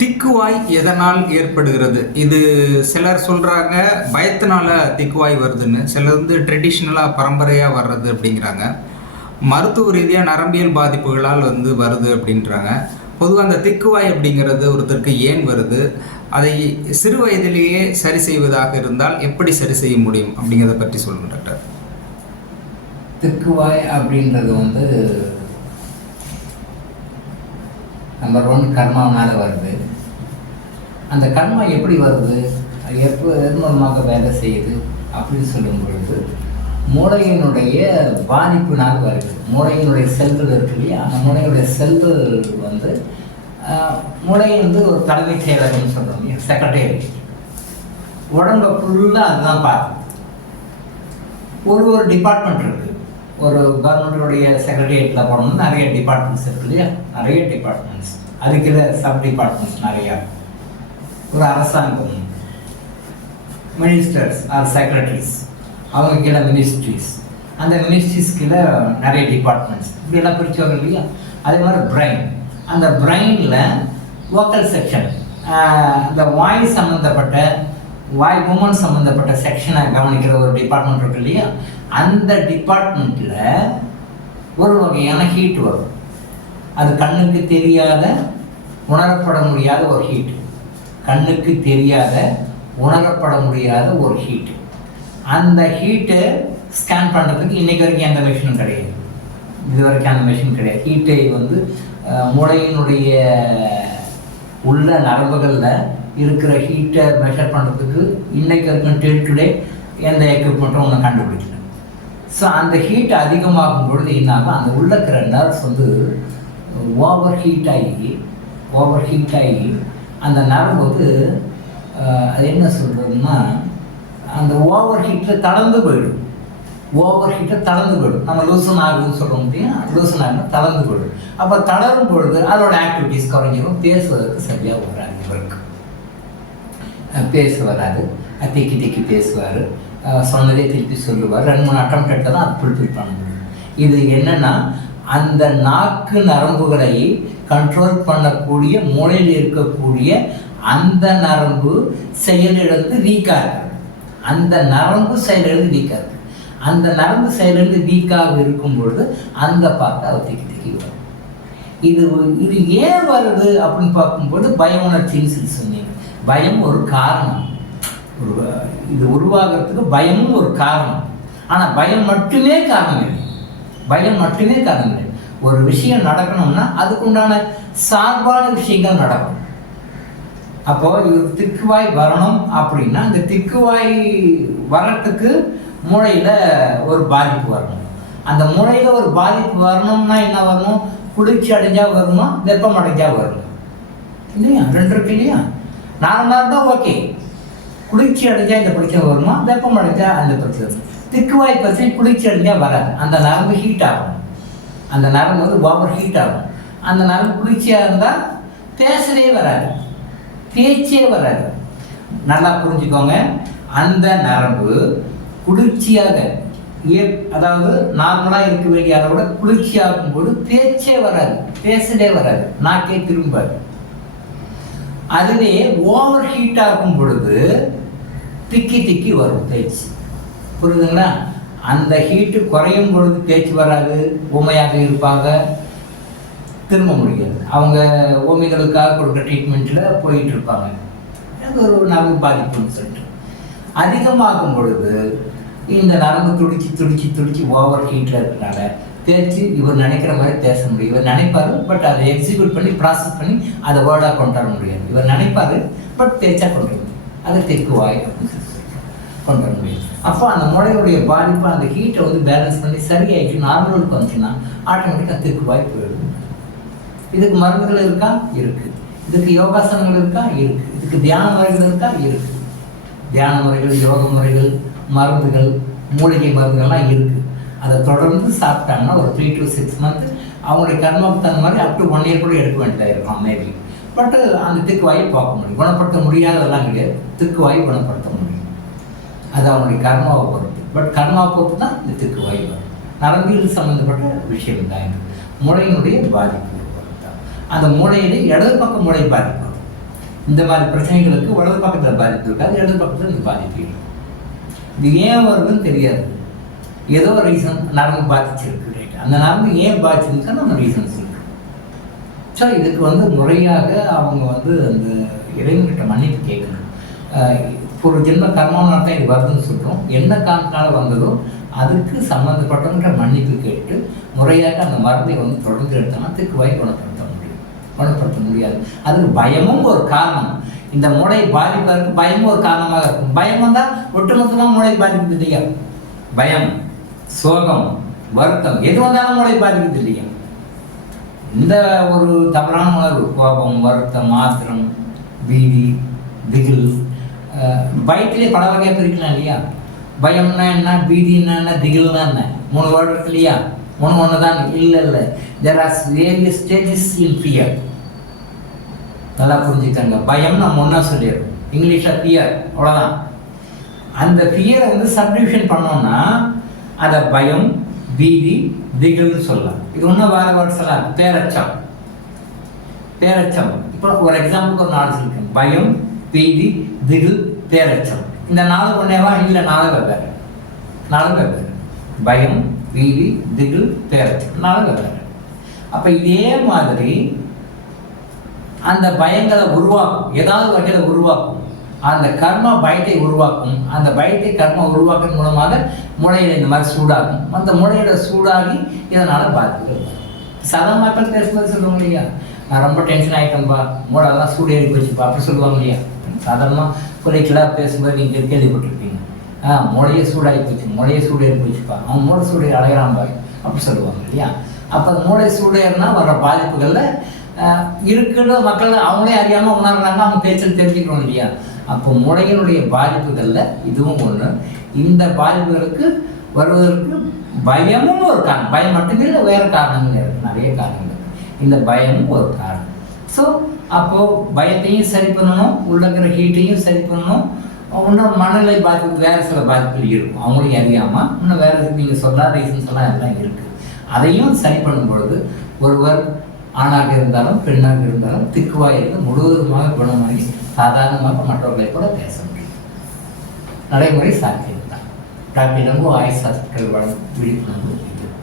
திக்குவாய் எதனால் ஏற்படுகிறது? இது சிலர் சொல்கிறாங்க பயத்தினால திக்குவாய் வருதுன்னு. சிலர் வந்து ட்ரெடிஷ்னலாக பரம்பரையாக வர்றது அப்படிங்கிறாங்க. மருத்துவ ரீதியாக நரம்பியல் பாதிப்புகளால் வந்து வருது அப்படின்றாங்க. பொதுவாக அந்த திக்குவாய் அப்படிங்கிறது ஒருத்தருக்கு ஏன் வருது? அதை சிறு வயதிலேயே சரி செய்வதாக இருந்தால் எப்படி சரி செய்ய முடியும்? அப்படிங்கிறத பற்றி சொல்லுங்கள் டாக்டர். திக்குவாய் அப்படின்றது வந்து நம்பர் ஒன் கர்மாவனால் வருது. அந்த கர்மா எப்படி வருது? அது எப்போ எது மூலமாக வேலை செய்யுது? அப்படின்னு சொல்லும் பொழுது மூளையினுடைய பாதிப்பினால் வருது. மூளையினுடைய செல்கள் இருக்கு இல்லையா? அந்த மூளையினுடைய செல்கள் வந்து ஆஹ், மூளை வந்து ஒரு தலைமை செயலகம்னு சொல்கிறோம் இல்லையா? செக்ரட்டரி ஃபுல்லாக அதுதான் பார்க்குது ஒரு ஒரு டிபார்ட்மெண்ட் இருக்குது ஒரு கவர்மெண்ட்டுடைய செக்ரட்டரியேட்டில் போனோம்னா நிறைய டிபார்ட்மெண்ட்ஸ் இருக்கு இல்லையா? நிறைய டிபார்ட்மெண்ட்ஸ் அதுக்குள்ள சப் டிபார்ட்மெண்ட்ஸ் நிறையா. ஒரு அரசாங்கம் மினிஸ்டர்ஸ் ஆர் செக்ரட்டரிஸ் அவங்க கீழே மினிஸ்ட்ரிஸ் அந்த மினிஸ்ட்ரிஸ் கீழே நிறைய டிபார்ட்மெண்ட்ஸ் இப்படியெல்லாம் பிரித்தவங்க இல்லையா? அதே மாதிரி பிரைன் அந்த பிரெயினில் வோக்கல் செக்ஷன் இந்த வாய் சம்மந்தப்பட்ட வாய் உமன் சம்மந்தப்பட்ட செக்ஷனை கவனிக்கிற ஒரு டிபார்ட்மெண்ட் இருக்கு இல்லையா? அந்த டிபார்ட்மெண்ட்டில் ஒரு வகையான ஹீட் வரும். அது கண்ணுக்கு தெரியாத உணரப்பட முடியாத ஒரு ஹீட் கண்ணுக்கு தெரியாத உணரப்பட முடியாத ஒரு ஹீட் அந்த ஹீட்டு ஸ்கேன் பண்ணுறதுக்கு இன்றைக்கி வரைக்கும் எந்த மிஷினும் கிடையாது. இது வரைக்கும் அந்த மிஷின் கிடையாது. ஹீட்டை வந்து மூளையினுடைய உள்ள நரம்புகளில் இருக்கிற ஹீட்டை மெஷர் பண்ணுறதுக்கு இன்றைக்கு வரைக்கும் டே டு டே எந்த எக்யூப்மெண்ட்டும் ஒன்று கண்டுபிடிக்கல. ஸோ அந்த ஹீட் அதிகமாகும் பொழுது என்னாகும் அந்த உள்ள இருக்கிற நர்வ்ஸ் வந்து ஓவர் ஹீட் ஆகி ஓவர் ஹீட் ஆகி அந்த நரம்பு வந்து அது என்ன சொல்கிறதுன்னா அந்த ஓவர் ஹீட்டில் தளர்ந்து போயிடும். ஓவர் ஹீட்டை தளர்ந்து போயிடும். நம்ம லூசன் ஆகுதுன்னு சொல்கிறோம் அப்படின்னா லூசன் ஆகுனா தளர்ந்து போயிடும். அப்போ தளரும் பொழுது அதோட ஆக்டிவிட்டீஸ் குறைஞ்சிரும். பேசுவதற்கு சரியாக வராது இவருக்கு. பேச வராது திக்கி திக்கி பேசுவார் சொன்னதே திருப்பி சொல்லுவார். ரெண்டு மூணு அட்டம் எடுத்தால் தான் அது ஃபுல்ஃபில் பண்ண முடியும் இது என்னன்னா அந்த நாக்கு நரம்புகளை கண்ட்ரோல் பண்ணக்கூடிய மூளையில் இருக்கக்கூடிய அந்த நரம்பு செயலிழந்து வீக்காக அந்த நரம்பு செயலிழந்து வீக்காக அந்த நரம்பு செயலிழந்து வீக்காக இருக்கும் பொழுது அந்த பார்த்து அவர் திக்கி திக்கி வரும். இது இது ஏன் வருது அப்படின்னு பார்க்கும்போது பய உணர்ச்சின்னு சொல்லி சொன்னீங்க. பயம் ஒரு காரணம். ஒரு இது உருவாகிறதுக்கு பயமும் ஒரு காரணம். ஆனால் பயம் மட்டுமே காரணம் இல்லை. பயம் மட்டுமே காரணம் இல்லை. ஒரு விஷயம் நடக்கணும்னா அதுக்குண்டான சார்பான விஷயங்கள் நடக்கும். அப்போ இது திக்குவாய் வரணும் அப்படின்னா இந்த திக்குவாய் வரத்துக்கு மூளையில் ஒரு பாதிப்பு வரணும். அந்த மூளையில் ஒரு பாதிப்பு வரணும்னா என்ன வரணும்? குளிர்ச்சி அடைஞ்சால் வரணும் வெப்பம் அடைஞ்சால் வரணும் இல்லையா? ரெண்டு இருக்கு இல்லையா? நார்மலாக இருந்தால் ஓகே குளிர்ச்சி அடைஞ்சால் இந்த பிரச்சனை வருமா? வெப்பம் அடைஞ்சால் அந்த பிரச்சனை வரும்? திக்குவாய் பிரச்சனை குளிர்ச்சி அடைஞ்சால் வராது. அந்த நரம்பு ஹீட் ஆகும். அந்த நரம்பு வந்து ஓவர் ஹீட் ஆகும். அந்த நரம்பு குளிர்ச்சியாக இருந்தால் பேசவே வராது. பேச்சே வராது. நல்லா புரிஞ்சுக்கோங்க. அந்த நரம்பு குளிர்ச்சியாக அதாவது நார்மலாக இருக்க வேண்டிய அதை விட குளிர்ச்சியாகும் போது பேச்சே வராது. பேசவே வராது. நாக்கே திரும்பாது. அதுவே ஓவர் ஹீட் ஆகும் பொழுது திக்கி திக்கி வரும் தேய்ச்சி. புரியுதுங்களா? அந்த ஹீட்டு குறையும் பொழுது தேய்ச்சி வராது ஊமையாக இருப்பாங்க திரும்ப முடியாது. அவங்க ஓமைகளுக்காக கொடுக்குற ட்ரீட்மெண்ட்டில் போயிட்டு இருப்பாங்க. எனக்கு ஒரு நரம்பு பாதிப்புன்னு சொல்லிட்டு. அதிகமாகும் பொழுது இந்த நரம்பு துடிச்சு துடிச்சு துடிச்சு ஓவர் ஹீட்டில் இருக்கிறனால தேர்ச்சி இவர் நினைக்கிற மாதிரி பேச முடியும். இவர் நினைப்பாரு பட் அதை எக்ஸிக்யூட் பண்ணி ப்ராசஸ் பண்ணி அதை வேர்டாக கொண்டு வர முடியாது. இவர் நினைப்பாரு பட் பேச்சாக கொண்டு வர அதை தெற்கு தெக்குவாய் கொண்டு வர முடியும் அப்போ அந்த மூளையுடைய பாதிப்பு அந்த ஹீட்டை வந்து பேலன்ஸ் பண்ணி சரியாயிட்டு நார்மலுக்கு வந்துச்சுன்னா ஆட்டோமேட்டிக்காக தெக்குவாய் போயிடும். இதுக்கு மருந்துகள் இருக்கா? இருக்குது இதுக்கு யோகாசனங்கள் இருக்கா? இருக்குது இதுக்கு தியான முறைகள் இருக்கா? இருக்குது தியான முறைகள் யோக முறைகள் மருந்துகள் மூலிகை மருந்துகள்லாம் இருக்குது அதை தொடர்ந்து சாப்பிட்டாங்கன்னா ஒரு த்ரீ டு சிக்ஸ் மந்த் அவங்களுடைய கர்மாவுக்கு தகுந்த மாதிரி அப் டு ஒன் இயர் கூட எடுக்க வேண்டியதாக இருக்கும் மேபி பட் அந்த திக்குவாயை பார்க்க முடியும். குணப்படுத்த முடியாததெல்லாம் கிடையாது. திக்குவாயை குணப்படுத்த முடியும். அது அவங்களுடைய கர்மாவை பொறுத்து. பட் கர்மாவை பொறுத்து தான் இந்த திக்கு வாய் வரும். நரம்பியல் சம்மந்தப்பட்ட விஷயம் தான் இது. மூளையினுடைய பாதிப்பு அந்த மூளையிலே இடது பக்கம் மூளை பாதிப்பு இந்த மாதிரி பிரச்சனைகளுக்கு வலது பக்கத்தில் பாதிப்பு இருக்காது இடது பக்கத்தில் இந்த பாதிப்பு இருக்கும். இது ஏன் வருதுன்னு தெரியாது. ஏதோ ரீசன் நரம்பு பாதிச்சிருக்கு ரைட் அந்த நரம்பு ஏன் பாதிச்சிருக்கா நம்ம ரீசன்ஸ் இருக்கு. ஸோ இதுக்கு வந்து முறையாக அவங்க வந்து அந்த இறைவன்கிட்ட மன்னிப்பு கேட்கணும். ஒரு ஜென்ம கர்மாவனால தான் இது வருதுன்னு சொல்கிறோம் என்ன காரணத்தால் வந்ததோ அதுக்கு சம்மந்தப்பட்டவங்கிட்ட மன்னிப்பு கேட்டு முறையாக அந்த மருந்தை வந்து தொடர்ந்து எடுத்தோம்னா திருக்குவாய் குணப்படுத்த முடியும். குணப்படுத்த முடியாது. அதுக்கு பயமும் ஒரு காரணம். இந்த மூளை பாதிப்பதற்கு பயமும் ஒரு காரணமாக இருக்கும். பயம் வந்தால் ஒட்டுமொத்தமாக மூளை பாதிப்பு இல்லையா? பயம். சோகம் வருத்தம் எது வந்தாலும் உங்களை பாதிக்குது இல்லையா? இந்த ஒரு தவறான உணர்வு கோபம் வருத்தம் மாத்திரம் பீதி திகில் பயத்திலே பல வகையாக பிரிக்கலாம் இல்லையா? பயம்னா என்ன பீதி என்ன திகில்னா என்ன? மூணு வேர்டு இருக்கு இல்லையா? ஒன்று ஒன்று தான் இல்லை இல்லை. There are various stages in fear நல்லா புரிஞ்சுக்கங்க. பயம் நம்ம ஒன்றா சொல்லிடுறோம் இங்கிலீஷில் ஃபியர் அவ்வளோதான் அந்த ஃபியரை வந்து சப்டிவிஷன் பண்ணோம்னா அதை பயம் பீதி திகில்னு சொல்லலாம். இது ஒன்றும் வேறு வேர்ட்ஸ் சொல்லலாம். பேரச்சம். பேரச்சம். இப்போ ஒரு எக்ஸாம்பிளுக்கு ஒரு நாலு சொல்லிருக்கேன் பயம் பீதி திகில் பேரச்சம். இந்த நாலு ஒன்றேவா இல்லை நாலு வெவ்வேறு. நாலு வெவ்வேறு. பயம் பீதி திகில் பேரச்சம். நாலு வெவ்வேறு. அப்போ இதே மாதிரி அந்த பயங்களை உருவாக்கும். ஏதாவது வகையில் உருவாக்கும். அந்த கர்மா பயத்தை உருவாக்கும். அந்த பயத்தை கர்மா உருவாக்கும் மூலமாக மூளையில் இந்த மாதிரி சூடாகும். அந்த மூளையோட சூடாகி இதனால் பாதிப்புகள் சாதாரண மக்கள் பேசும்போது சொல்லுவாங்க இல்லையா? நான் ரொம்ப டென்ஷன் ஆகிட்டேன்பா மூடெல்லாம் சூடு ஏறி போச்சுப்பா அப்படி சொல்லுவாங்க இல்லையா? சாதாரணமாக குறைக்கலாக பேசும்போது நீங்கள் கேள்விப்பட்டிருப்பீங்க. ஆ முளைய சூடாகி போச்சு முளைய சூடு ஏறி போச்சுப்பா அவன் மூளை சூடு அலைகிறான் பாய் அப்படி சொல்லுவாங்க இல்லையா? அப்போ அந்த மூளை சூடேறினா வர்ற பாதிப்புகளில் இருக்கிற இருக்குன்னு மக்கள் அவங்களே அறியாமல் உணர்றாங்க. அவங்க பேச்சில் தெரிஞ்சுக்கணும் இல்லையா? அப்போ மூளையினுடைய பாதிப்புகளில் இதுவும் ஒன்று இந்த பாதிப்புகளுக்கு வருவதற்கு பயமும் ஒரு காரணம். பயம் மட்டுமே இல்லை வேறு காரணங்கள் இருக்குது நிறைய காரணங்கள் இந்த பயமும் ஒரு காரணம். ஸோ அப்போது பயத்தையும் சரி பண்ணணும் உள்ளங்கிற ஹீட்டையும் சரி பண்ணணும். இன்னும் மனநிலை பாதிப்பு வேறு சில பாதிப்புகள் இருக்கும். அவங்களையும் அறியாமல் இன்னும் வேறு நீங்கள் சொல்லாத ரீசன்ஸ் எல்லாம் எல்லாம் இருக்குது அதையும் சரி பண்ணும் பொழுது ஒருவர் ஆணாக இருந்தாலும் பெண்ணாக இருந்தாலும் திக்குவாய் இருந்து முழுவதுமாக குணமாகி சாதாரணமாக மற்றவர்களை கூட பேச முடியும். நடைமுறை சாத்தியம்தான். தான் இளங்கோ ஆயுஷ் வழங்கும் விழிப்புணர்வு